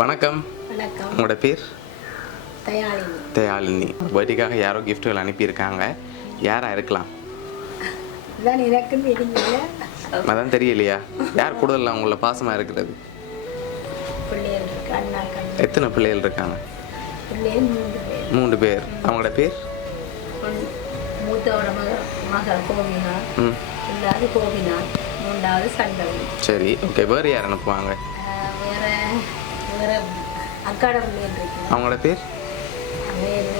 வணக்கம். வணக்கம். உங்களோட பேர்? தயாளினி. தயாளினி. பர்த்டேக்காக யாரோ கிஃப்ட்டுகள் அனுப்பியிருக்காங்க. யாராக இருக்கலாம்? அதான் எனக்கு தெரியல. அதான் தெரியலையா? யார் கூடுதல் உங்கள பாசமாக இருக்கிறது? பிள்ளைகள் இருக்கு, அண்ணாக்கள். எத்தனை பிள்ளைகள் இருக்காங்க? பிள்ளைகள் 3 பேர். 3 பேர். அவங்களோட பேர்? மூத்தவரோட மகள் கோவினா, ரெண்டாவது கோபிநாத், மூன்றாவது சண்டவி. சரி, ஓகே. வேறு யார் அனுப்புவாங்க? வேற வேற அக்காட பிள்ளைகள் இருக்கு. அவங்களோட பேர்? வேறு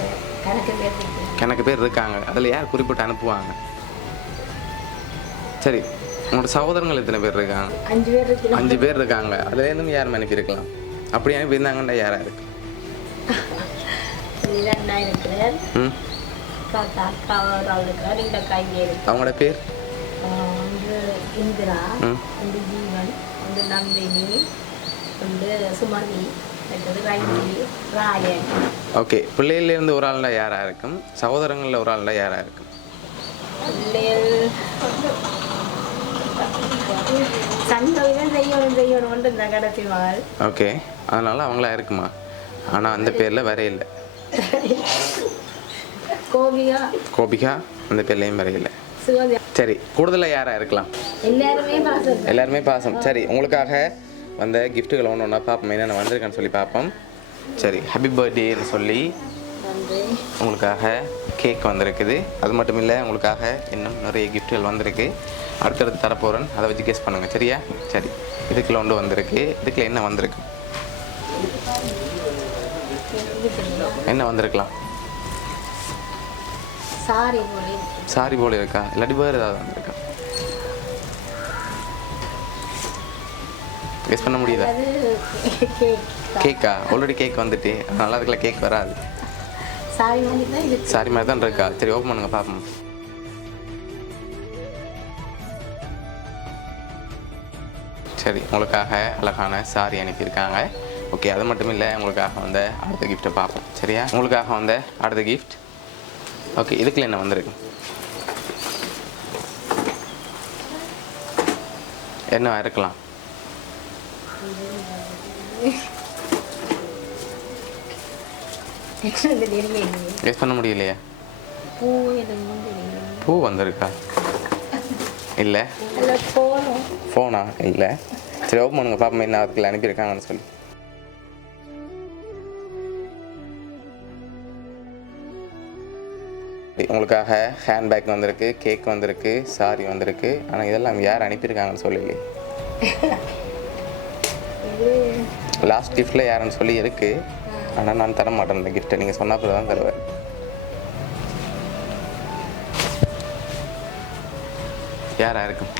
கணக்கு பேர் இருக்கு. கணக்கு பேர் இருக்காங்க. அதில் யார் குறிப்பிட்டு அனுப்புவாங்க? சரி, உங்களோட சகோதரங்கள் எத்தனை பேர் இருக்காங்க? 5 பேர் இருக்கு. 5 பேர் இருக்காங்க. அதுலேருந்தும் யாரும் அனுப்பியிருக்கலாம். அப்படி அனுப்பியிருந்தாங்கண்டா யாராக இருக்கு? அண்ணா இருக்கிறார், அக்கா ஒரு இருக்கிறார், இந்த கைங்க இருக்கு. அவங்களோட பேர்? ஒன்று இந்திரா, ஒன்று ஜீவன், ஒன்று நந்தினி, ஒன்று சுமதி, மற்றது ரங்கி, ராயன். ஓகே. பிள்ளையிலேருந்து ஒரு ஆள்னா யாராக இருக்கும்? சகோதரங்களில் ஒரு ஆள்னா யாராக இருக்கும்? பிள்ளைகள் சண்டோதான் செய்யணும் இந்த கடைசி மகள். ஓகே, அதனால் அவங்களா இருக்குமா? ஆனால் அந்த பேரில் வர இல்லை. கோபிகா. கோபிகா அந்த பேர்லையும் வர இல்லை. சிவதி. சரி, கூடுதலாக யாராக இருக்கலாம்? எல்லாருமே பாசம். எல்லாருமே பாசம். சரி, உங்களுக்காக வந்த கிஃப்ட்டுகள் ஒன்று ஒன்றா பார்ப்போம், என்னென்ன வந்திருக்கான்னு சொல்லி பார்ப்போம். சரி, ஹாப்பி பர்த்டேன்னு சொல்லி உங்களுக்காக கேக் வந்திருக்குது. அது மட்டும் இல்லை, உங்களுக்காக இன்னும் நிறைய கிஃப்ட்டுகள் வந்திருக்கு. அடுத்தடுத்து தரப்போகிறேன், அதை வச்சு கெஸ் பண்ணுங்கள். சரியா? சரி, இதுக்குள்ள ஒன்று வந்திருக்கு. இதுக்குள்ள என்ன வந்திருக்கு? என்ன வந்திருக்கலாம்? சாரி போல இருக்கா? இல்லாட்டி வேறு ஏதாவது வந்திருக்கா? கெஸ் பண்ண முடியுதா? கேக்கா? ஆல்ரெடி கேக் வந்துட்டு, அதனால அதுக்குள்ள கேக் வராது. சாரி மாதிரி தான் இருக்கா? சரி, ஓப்பன் பண்ணுங்க பார்ப்போம். சரி, உங்களுக்காக அழகான சாரி அனுப்பியிருக்காங்க. ஓகே, அது மட்டும் இல்லை, உங்களுக்காக வந்த அடுத்த கிஃப்ட்டை பார்ப்போம். சரியா? உங்களுக்காக வந்த அடுத்த கிஃப்ட். ஓகே, இதுக்குள்ள என்ன வந்திருக்கு? என்ன இருக்கலாம்? கெஸ் பண்ண முடியலையா? பூ வந்திருக்கா? இல்லை. ஃபோனா? இல்லை. சரி, ஓப்பன் பண்ணுங்க பார்ப்போம் என்ன அதுக்குள்ள அனுப்பியிருக்காங்கன்னு சொல்லி. உங்களுக்காக ஹேண்ட்பேக் வந்திருக்கு, கேக் வந்திருக்கு, சாரி வந்திருக்கு. ஆனால் இதெல்லாம் யார் அனுப்பியிருக்காங்கன்னு சொல்லலையே. லாஸ்ட் கிஃப்டில் யாருன்னு சொல்லி இருக்கு, ஆனால் நான் தர மாட்டேன் இந்த கிஃப்ட்டை. நீங்கள் சொன்ன பிறகு தான் தருவேன். யாரா இருக்கும்?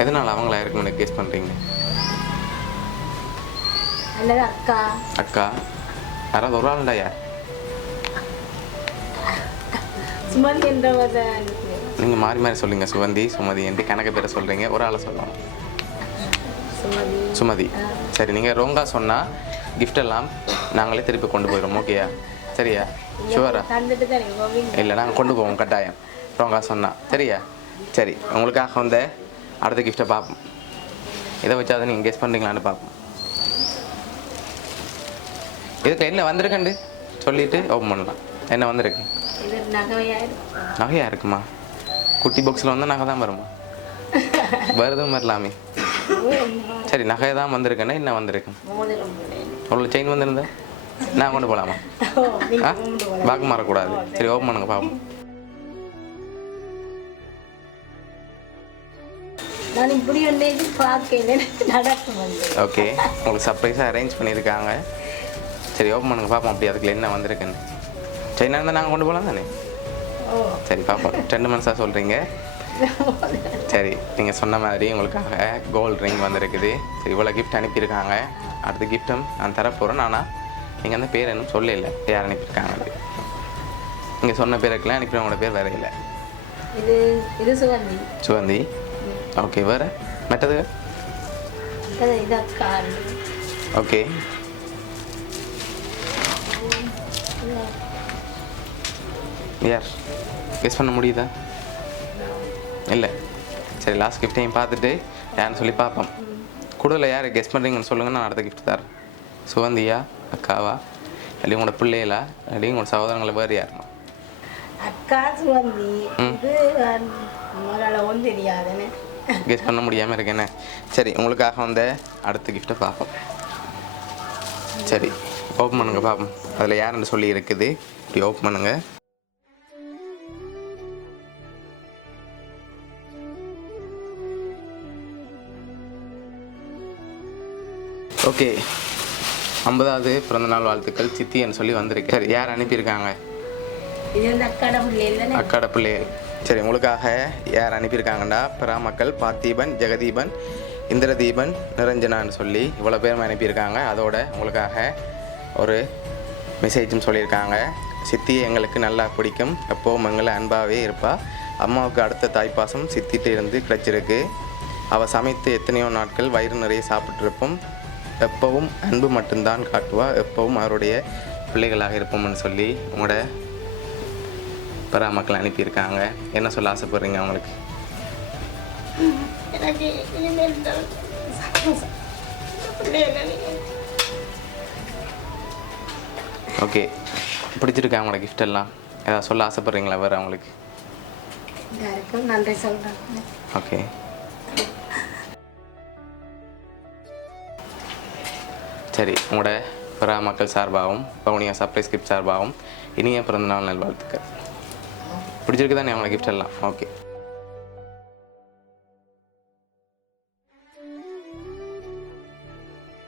எதனால அவங்களா இருக்கும்னு கெஸ் பண்ணுறீங்க? அக்கா. அக்கா? யாராவது ஒரு ஆள்டா? யார்? சுமதி என்றவங்க. நீங்கள் மாறி மாறி சொல்லுங்கள். சுவந்தி, சுமதி என்று கணக்கு பேரை சொல்கிறீங்க. ஒரு ஆளை சொல்லலாம். சுமதி. சரி, நீங்கள் ரோங்கா சொன்னால் கிஃப்டெல்லாம் நாங்களே திருப்பி கொண்டு போயிடுவோம். ஓகேயா? சரியா? ஷுவரா? இல்லை, நாங்கள் கொண்டு போவோம் கட்டாயம் ரோங்கா சொன்னால். சரியா? சரி, உங்களுக்காக வந்த அடுத்த கிஃப்ட்டை பார்ப்போம். இதை வச்சாதான் நீங்கள் கெஸ் பண்ணுறீங்களான்னு பார்ப்போம். இதுக்கு என்ன வந்திருக்குண்டு சொல்லிட்டு ஓப்பன் பண்ணலாம். என்ன வந்திருக்கு? நகையாக இருக்குமா? குட்டி பாக்ஸில் வந்து நகை தான் வருமா? வருதும் வரலாமே. சரி, நகை தான் வந்திருக்குன்னா என்ன வந்திருக்கு? அவ்வளோ செயின் வந்துருந்தா நான் கொண்டு போகலாமா? பாக்கு மாறக்கூடாது. சரி, ஓப்பன் பண்ணுங்க பார்ப்போம். ஓகே, உங்களுக்கு சர்ப்ரைஸாக அரேஞ்ச் பண்ணியிருக்காங்க. சரி, ஓப்பன் பண்ணுங்க பார்ப்போம் அப்படி அதுக்குள்ள என்ன வந்திருக்குன்னு. செயினாக இருந்தால் நாங்கள் கொண்டு போகலாம் தானே? சரி, பார்ப்போம். 2 மந்த்ஸாக சொல்கிறீங்க. சரி, நீங்கள் சொன்ன மாதிரி உங்களுக்காக கோல்டு ரிங் வந்திருக்குது. சரி, இவ்வளோ கிஃப்ட் அனுப்பியிருக்காங்க. அடுத்த கிஃப்ட்டும் நான் தரப்போகிறேன். ஆனால் நீங்கள் அந்த பேர் இன்னும் சொல்லலை, யார் அனுப்பியிருக்காங்க. அது நீங்கள் சொன்ன பேருக்கெல்லாம் அனுப்பினவங்களோட பேர் வேறு இல்லை. சுவந்தி. ஓகே, வேறு மற்றது? ஓகே, யார் கெஸ் பண்ண முடியுதா? இல்லை. சரி லாஸ்ட் கிஃப்ட்டையும் பார்த்துட்டு யாருன்னு சொல்லி பார்ப்போம். கூடுதல யார் கெஸ் பண்ணுறீங்கன்னு சொல்லுங்கள், நான் அடுத்த கிஃப்ட் தரேன். சுகந்தியா, அக்காவா, இல்லாட்டி உங்களோட பிள்ளைகளா, இல்லாட்டி உங்களோட சகோதரங்களை வேறு யாருமா? அக்கா சுவந்தி இது மகளை ஒன்றும் தெரியாதுன்னு கெஸ் பண்ண முடியாமல் இருக்கேன்னு. சரி உங்களுக்காக வந்து அடுத்த கிஃப்ட்டை பார்ப்போம். சரி ஓப்பன் பண்ணுங்க பார்ப்போம். அதில் யாருன்னு சொல்லி இருக்குது, இப்படி ஓப்பன் பண்ணுங்க. ஓகே, 50வது பிறந்தநாள் வாழ்த்துக்கள் சித்தின்னு சொல்லி வந்திருக்கு. சரி யார் அனுப்பியிருக்காங்க? இது வந்து அக்காட பிள்ளைகள். அக்காட பிள்ளைகள். சரி உங்களுக்காக யார் அனுப்பியிருக்காங்கண்டா பராமக்கள் பார்த்தீபன், ஜெகதீபன், இந்திரதீபன், நிரஞ்சனான்னு சொல்லி இவ்வளோ பேரும் அனுப்பியிருக்காங்க. அதோட உங்களுக்காக ஒரு மெசேஜும் சொல்லியிருக்காங்க. சித்தி எங்களுக்கு நல்லா பிடிக்கும், எப்போவும் எங்களை அன்பாகவே இருப்பா. அம்மாவுக்கு அடுத்த தாய்ப்பாசம் சித்திட்டு இருந்து கிடச்சிருக்கு. அவள் சமைத்து எத்தனையோ நாட்கள் வயிறு நிறைய சாப்பிட்ருப்போம். எப்போவும் அன்பு மட்டும்தான் காட்டுவா, எப்போவும் அவருடைய பிள்ளைகளாக இருப்போம்னு சொல்லி உங்களோட பராமக்கள் அனுப்பியிருக்காங்க. என்ன சொல்ல ஆசைப்படுறீங்க அவங்களுக்கு? எனக்கு இனிமேல் ஓகே, பிடிச்சிருக்கா அவங்களோட கிஃப்ட் எல்லாம்? ஏதாவது சொல்ல ஆசைப்படுறீங்களா வேறு அவங்களுக்கு? எல்லாருக்கும் நன்றி சொல்கிறேன். ஓகே, சரி உங்களோட பராமக்கள் சார்பாகவும் பவுனியா சர்ப்ரைஸ் கிஃப்ட் சார்பாகவும் இனிய பிறந்தநாள் நல்வாழ்த்துக்கள். பிடிச்சிருக்கு தானே அவங்களோட கிஃப்ட் எல்லாம்? ஓகே.